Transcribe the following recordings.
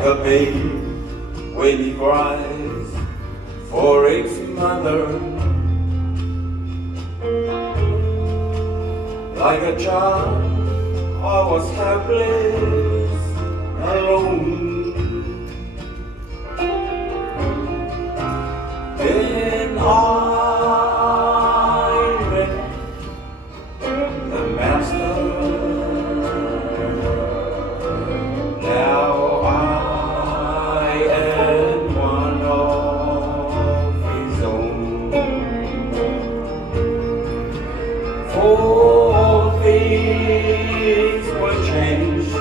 like a baby when he cries for its mother, like a child I was helpless, alone. Then I met the Master. Now I am one of his own. For all things were changed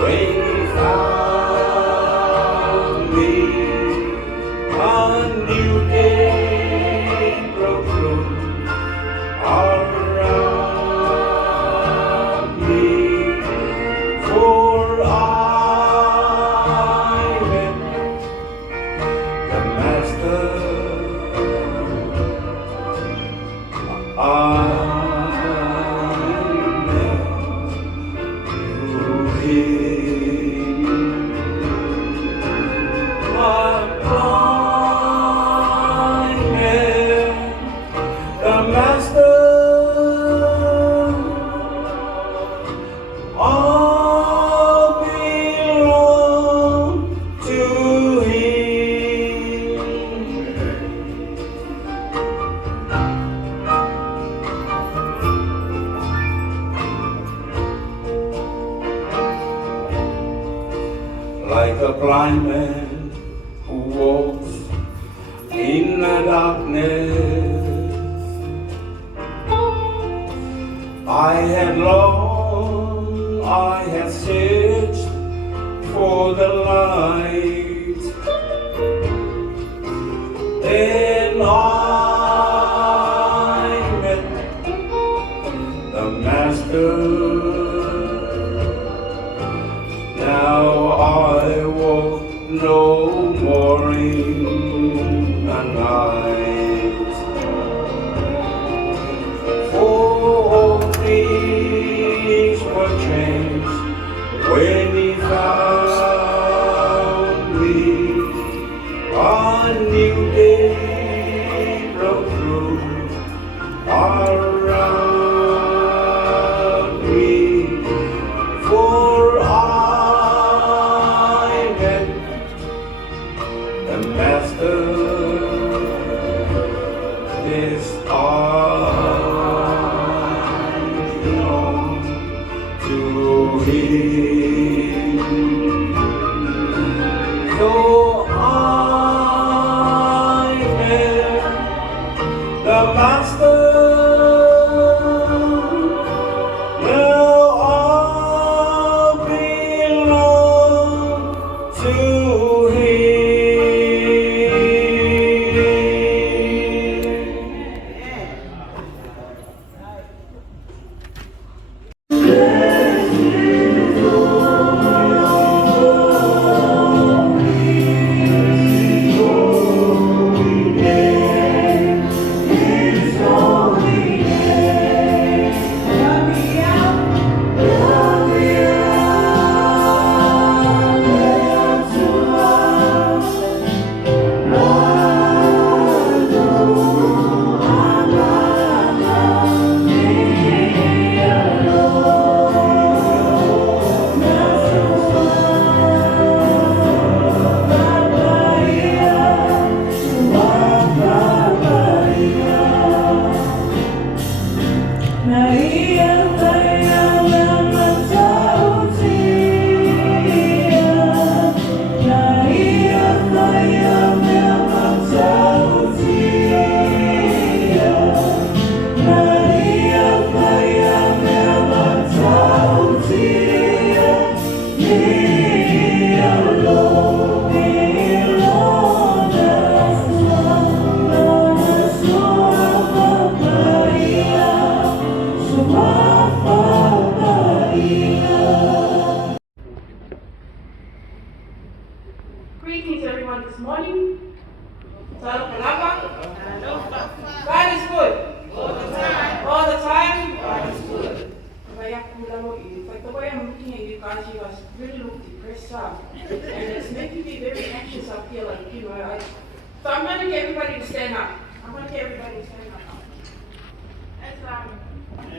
when he found me. A new day broke through around me. For I met the Master. I like a blind man who walks in the darkness, I had searched for the light. Then I met the Master. Now I walk no more in the night. For all things were changed when he found me. A new day broke through around me. For the Master is I belong to him. So I met the Master. Now I belong to him. His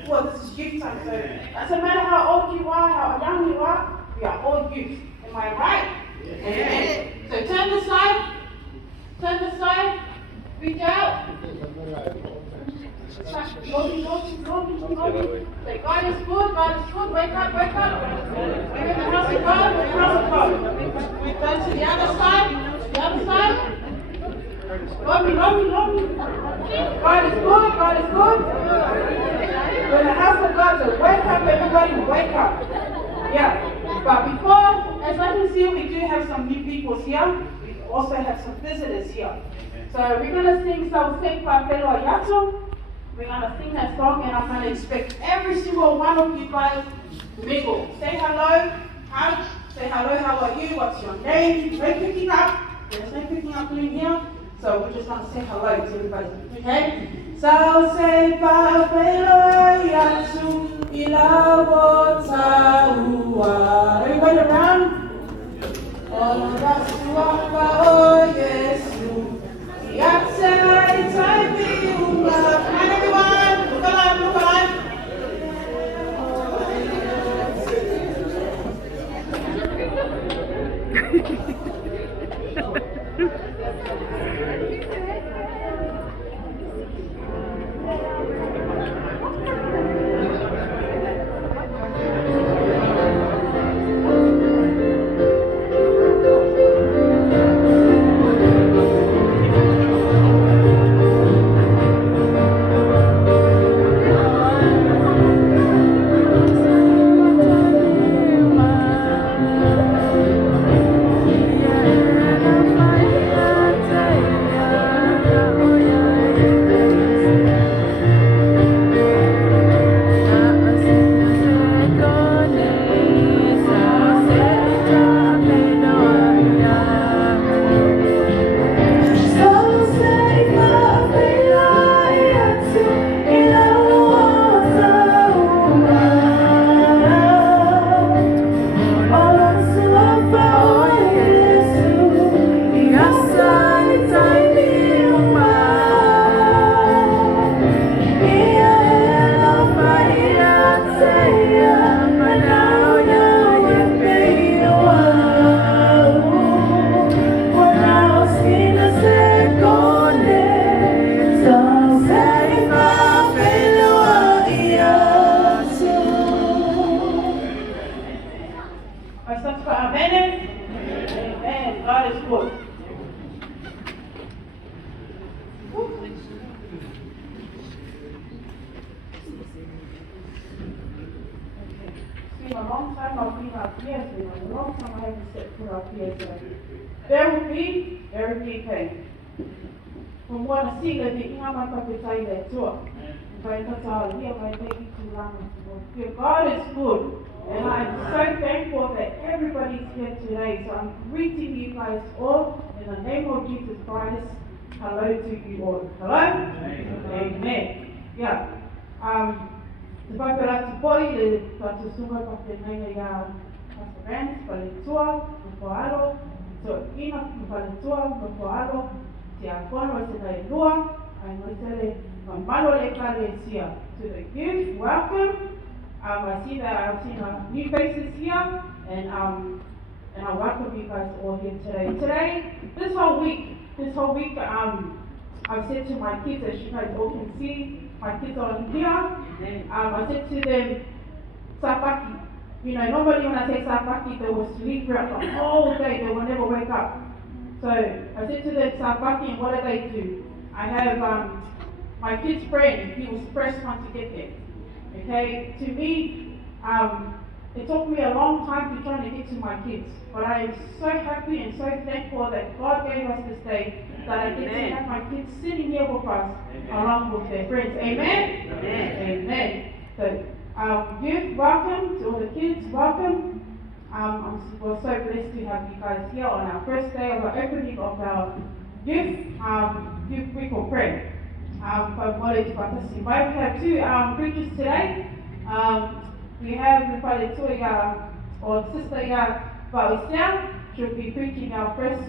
Well, this is youth time, so doesn't matter how old you are, how young you are, we are all youth. Am I right? Amen. So turn this side, reach out. Lobby. Say, God is good, wake up. We're in the house of God, Turn to the other side. Lobby. God is good. We're in the house of God, so wake up, everybody, wake up. Yeah. But before, as I can see, we do have some new people here. We also have some visitors here. So we're going to sing Sau Sepa Whenua Yato. We're going to sing that song, and I'm going to expect every single one of you guys to mingle. Say hello, hug, say hello, how are you, what's your name? No picking up. There's no picking up in here. So we're just going to say hello to everybody. Okay? Sau Sepa Whenua Yato Ilawo Taua. Everybody around? All of us who are oh Yesu. Yatsai Taibi Uma. Come on everyone, look alive. Amen. God is good. It's been a long time I've been up here, it's been a long time I haven't set foot up here, so there will be pain. From what I see, the inga mai papetai le tua. Vai tata here, vai take to lama. God is good. And I'm so thankful that everybody's here today. So I'm greeting you guys all in the name of Jesus Christ. Hello to you all. Hello? Amen. Yeah. Te whakara tu poi, le tatu sunga pa te naina ia Pastor pale tua, no alo. So ina pale tua, no alo. Te akono se tai lua. Ai no se le malo le kale sia. To the youth, welcome. I see that I've seen new faces here, and I welcome you guys all here today. This whole week, I've said to my kids, as you guys all can see, my kids are here. I said to them, Sapaki. You know, normally when I say Sapaki, they will sleep throughout the whole day. They will never wake up. So I said to them, Sapaki, and what do? I have my kid's friend. He was the first one to get there. Okay, to me, it took me a long time to try to get to my kids, but I am so happy and so thankful that God gave us this day that I get to have my kids sitting here with us along with their friends. Amen? Amen. So, youth, welcome. To all the kids, welcome. We're so blessed to have you guys here on our first day of our opening of our youth week of prayer. We have two preachers today. We have Mpale Toya, or Sister Bawistia, she'll be preaching our first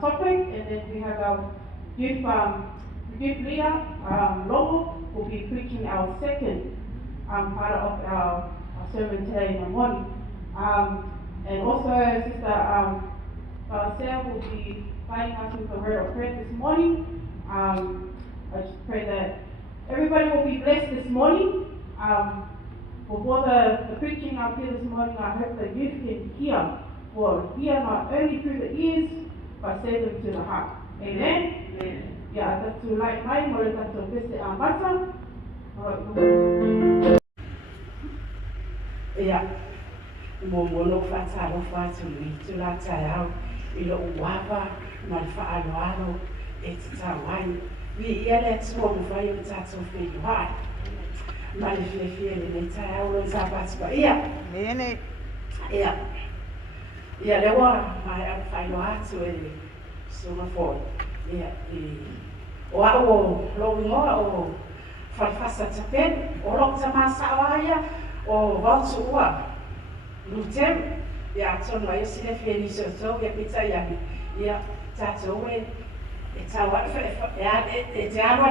topic, and then we have our youth youth leader, Lobo, will be preaching our second part of our sermon today in the morning. And also Sister Sarah will be guiding us with a word of prayer this morning. I just pray that everybody will be blessed this morning. Before the preaching up here this morning, I hope the youth can hear not only through the ears, but send them to the heart. Amen? Amen. Yeah, that's to like my mother, that's to visit our matter. Yeah, Momono Fatalo Fatuli, Tulatao, Ilo Wava, Malfaalo, it's Tawan. We let's one for you, that's of the heart. Malifia, the Tao, Zabatsba. Yeah, there were my final heart to a summer fall. Yeah, low more or Falfasa Tapen, or Octamasawaya, or Valsua. Lutem, yeah, so my CFA is so Yapita, yeah, that's away. It's our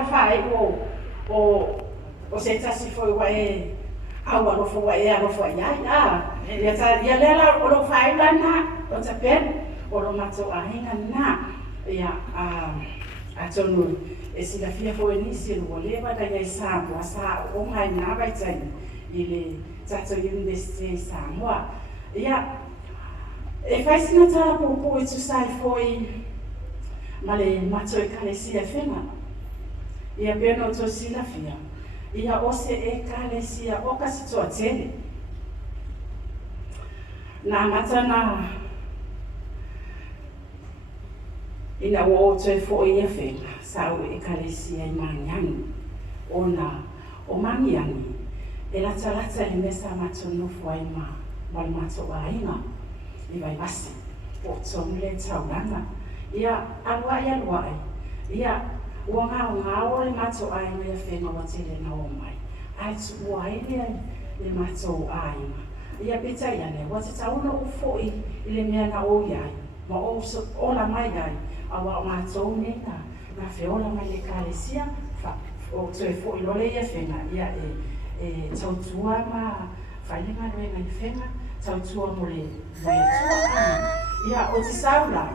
5 or say Tassi for away. I want for ya. Yes, Yalela or 5 or a pen or Mato Ahina na. Yeah, I don't know. It's the fearful initial whatever that I saw was oh my navigating. That's a university somewhere. Yeah, if I see not a popo to side for Malay Mato Calesia Fena. Yeah, Beno to Silafia. Yeah, also a Calesia Ocas to attend. Na matana ina wote fo ia fenga sau e kalesia I mangyani ona o mangyani e la talata I mesa matono fo ai mal mato aina I vai basi o tomle taulanga ia alwa ia wanga o le mato aina ia fenga watele na o mai ai tu wai le mato aina ia pita ia ne wata tauna ufoi ile mea na o iai ma o la mai ai awa matou nena na feola mai le kalesia fa o te foi lole ia fenga ia e tautua ma whainga noenga I fenga tautua mo le ia o te saula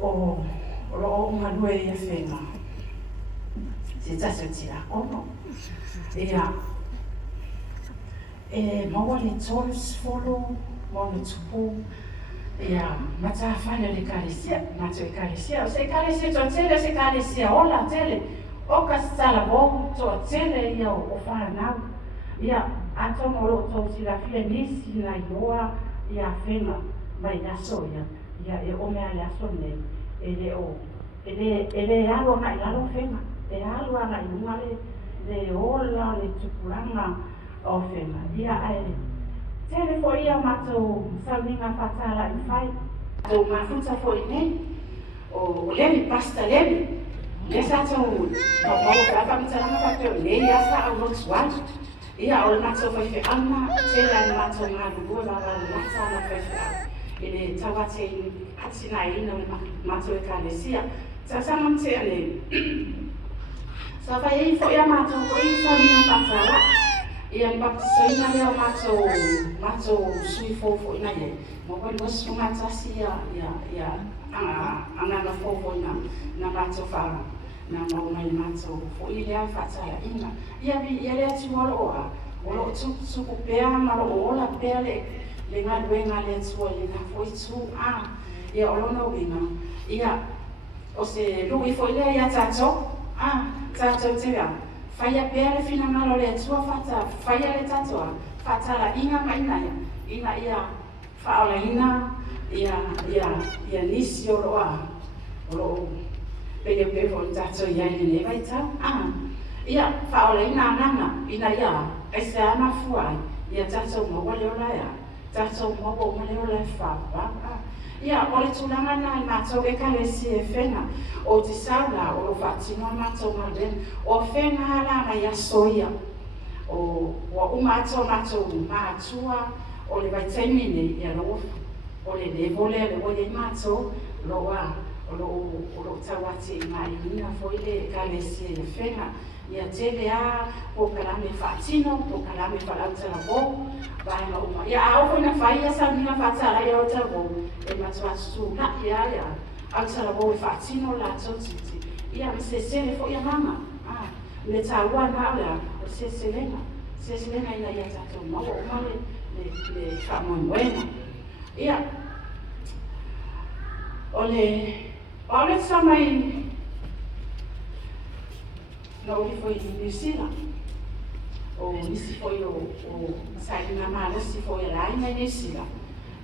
o o nganue ia fenga te taso tira ono ia maua le tols folo mo le tupu ia mata fana le kalesia mato kalesia se kalesia to tele se kalesia ola tele o kasala bo to tele ia o fana ia atomo lo to sila fia nisi na yoa ia fena mai na soia ia e o mea la sonne ele alo na ilo fena e alo na ilo le ola le tupulanga o fena ia ai tele fo ia mato salinga fatala I fai to mafuta fo ine o lemi pasta lemi lesa to mo ka mitsanga fato le ia sa o swat ia o mato fo fe amma tele na mato ngadu la sa na fe ele tawate atina ina mato kalesia sasa mamse ale sa fa ia fo ia mato ko ia salinga fatala ia baptisoina leo mato sui fofo ina ye mo ko los mata sia ya ana fofo na mato fa na mo mai mato fo ile fatala ina ia bi ile tuolo o tu ko pea malo ola pele le ngalwenga le tuole na fo tu ia olono ina ia o se lui fo ile ia tato tato tea faya pere fina malo le tua fata faya le tatoa fata la inga maina ina ia faola ina ia nisi oroa oro pele pefo tato ia ne vai ta ia faola ina nana ina ia ese ana fuai ia tato mo wale ola ia tato mo bo wale ola fa ia ole tulanga na mato e kalesi e fena o te sala o fatino mato maden o fena la ma ya soia o mato matua o le vai termine ia lo o le vole le o le mato lo o lo tawati mai ina foi le kalesia le fenga ia tele a po kalame fatino po kalame falauta bo vai no ma ia au foi na fai asa minha fatala ia o tabo e matua su na ia au tala bo fatino la totiti ia se sele foi ia mama le tawa na ala se selena ina ia tato ma o ma le famo bueno ia ole samai no li foi New Zealand o nisi foi o sai na mala si foi lá em New Zealand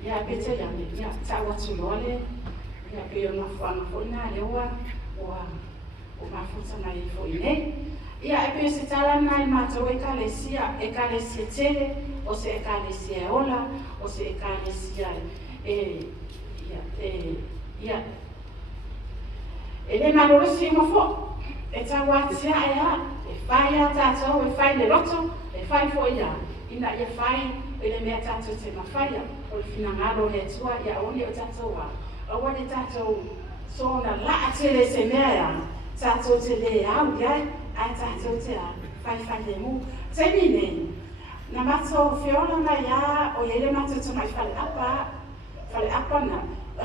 ia pete ia tawa tulole ia pe ona fanga foi na lewa o mafuta mai foi ne ia pe se tala na mato e kalesia tele o se ekalesia ola o se ekalesia ia ele na rosi mo fo e tawatia ia e fai tato e fai le loto e fai fo ia ina ia fai ele me tato te na fai o fina ngalo le tua ia oni o tato wa o wani tato so na la tele se mea tato te le au ia ai tato te fai le mu te mine na mato fiola na ia o ele mato te mai fai apa na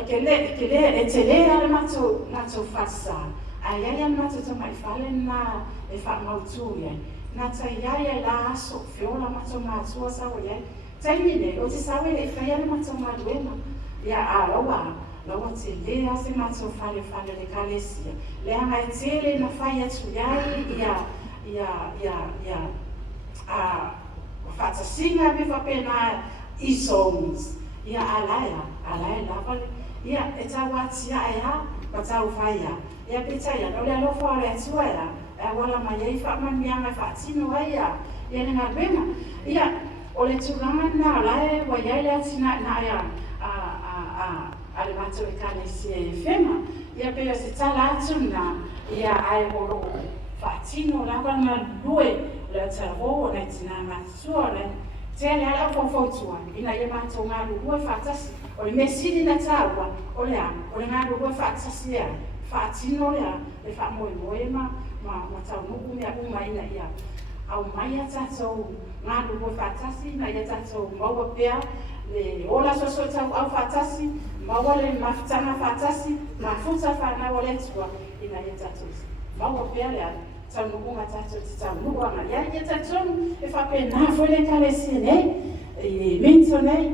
che le tele ale mato fasa ai mato to mai fale na e fa mautu ye na tai ai la so fiola mato sa o ye tai mine o ti sabe e fa ia mato maduena ia alawa lawa tele ase mato fale le kalesia le anga tele na fa ia tu ia fata singa me fa pena isons ia alaya lava ia etawatia ia patau faia ia petaya no le lo fare atuela e wala mai fa mamianga fatino ia nga bena ia ole tuganga na la wa ia le tina na ia ale mato e kalesia fema ia pe se tala tuna ia ai horo fatino lava na due le tavo na tina matsuole tele ala fofotua ina ia mato ngalu due fatasi o me sini na tawa o le ngalo go fatasi ia fatino le fa ma tau no me aku mai na ia au mai ata so ngalo go fatasi na ia tato maua pea le ola so tau au fatasi maua le mafutana fatasi mafuta fana wale tua ina ia tato maua pea le tau no uma tato tau no ma ia tato e fa pena foi le kalesi ne e minto ne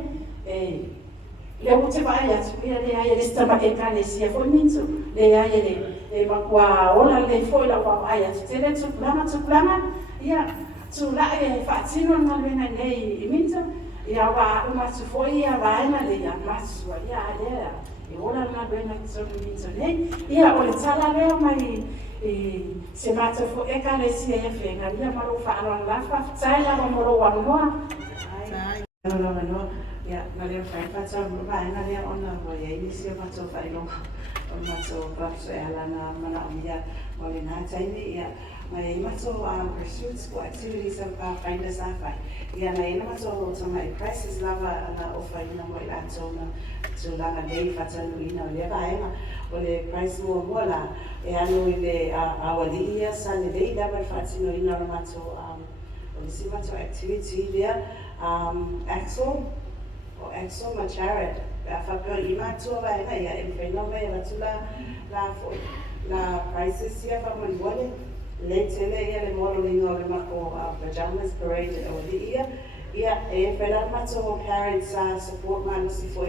le ute vai atu le ai le stama e kalesia foi minto le ai le makua ola le foi la wa ai atu tele tuplama ia tu la e fatino na le na nei minto ia wa uma tu foi ia vai na le ia masu ia le e ola na le na so minto ne ia o le tala le mai se mata fo e kalesia ia fenga ia maro fa ala la fa tsai la moro wa noa no ya nale fai fața ba nale ona wa ya inicia fața fai no ona so fața ala na mana ya wale na tsaini ya mai maso pursuits for activities of find us afai ya na ina maso to my prices lava na offer ina mo la zona so la na dei fața no ina le ba ema wale price mo mola e ano ile awadia sa le dei da ba fața no ina maso si maso activity there Axel Macharet, Fabio Imatua, and Fenome, Matula, La Prices here from Mongolia, Letele, and modeling of the pajamas parade over the year. Yeah, a federal matter parents support Manusi for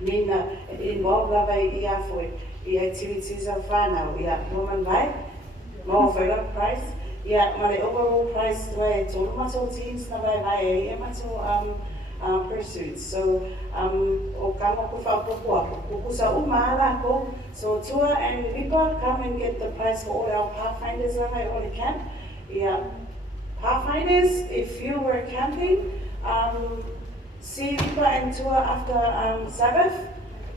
Nina involved Lava for the activities of Fana. We are Roman by more federal price. Yeah, my overall price to total muscle teams, Nava, pursuits. So, o kama kufa kukusa umala ko. So tour and people come and get the prize for all our pathfinders when I only can. Yeah, pathfinders. If you were camping, see people and tour after Sabbath.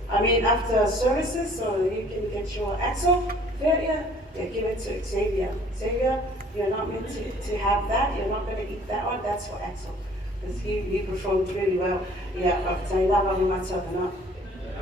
I mean after services, so you can get your axle failure. Yeah, give it to Xavier. Xavier, you're not meant to have that. You're not going to eat that one. That's for axle. Because he performed really well. Yeah, I've taken that one myself and